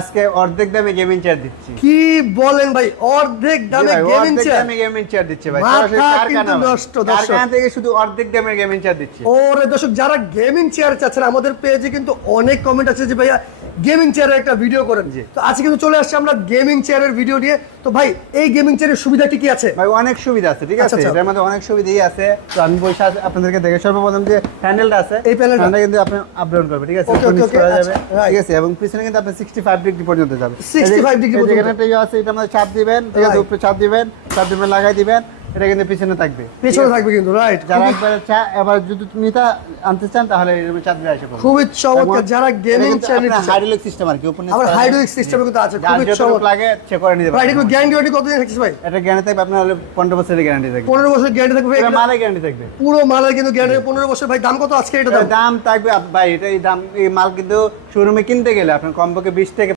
আজকে অর্ধেক দামে গেমিং চেয়ার দিচ্ছি। কি বলেন ভাই, অর্ধেক দামে গেমিং চেয়ার? আমি গেমিং চেয়ার দিচ্ছি ভাই, মাথা কিন্তু নষ্ট। কারখানা থেকে শুধু অর্ধেক দামের গেমিং চেয়ার দিচ্ছি। ওরে দর্শক, যারা গেমিং চেয়ার চাচ্ছেন, আমাদের পেজে কিন্তু অনেক কমেন্ট আছে যে ভাইয়া গেমিং চেয়ারের একটা ভিডিও করেন। তো আজকে কিন্তু চলে আসছে আমরা গেমিং চেয়ারের ভিডিও নিয়ে। তো ভাই, এই গেমিং চেয়ারের সুবিধা কি আছে? ভাই অনেক সুবিধা আছে, ঠিক আছে, এর মধ্যে অনেক সুবিধাই আছে। তো আমি বসে আপনাদেরকে দেখে সর্বপ্রথম যে প্যানেলটা আছে, এই প্যানেলটা কিন্তু আপনি আপ ডাউন করবে, ঠিক আছে, করা যাবে, ঠিক আছে, এবং পিছনে কিন্তু আপনি 65 ডিগ্রি পর্যন্ত যাবে। 65 ডিগ্রি পর্যন্ত যেখানে আছে এটা মধ্যে চাপ দিবেন, ঠিক আছে, উপরে চাপ দিবেন, লাগাই দিবেন, এটা কিন্তু পিছনে থাকবে, কিন্তু রাইট। যারা একবারে এবার যদি নিতে আনতে চান তাহলে এরকম চাপ দিয়ে আসবে। খুবই চমৎকার। যারা গেমিং চেয়ার নিতে চান, হাইড্রোলিক সিস্টেম আর কি, উপরে আবার হাইড্রোলিক সিস্টেম কিন্তু আছে, খুবই চমৎকার লাগে, চেক করে নিতে পারবেন। ভাই, এটা গ্যারান্টি কতদিন থাকছে ভাই? এটা গ্যারান্টি থাকবে আপনার 15 বছরের গ্যারান্টি থাকবে। 15 বছর গ্যারান্টি থাকবে, পুরো মালের গ্যারান্টি থাকবে, পুরো মালের কিন্তু গ্যারান্টি 15 বছর। ভাই দাম কত আজকে? এটা দাম থাকবে ভাই, এটা এই দাম, এই মাল কিন্তু শোরুমে কিনতে গেলে আপনার কমপক্ষে 20 থেকে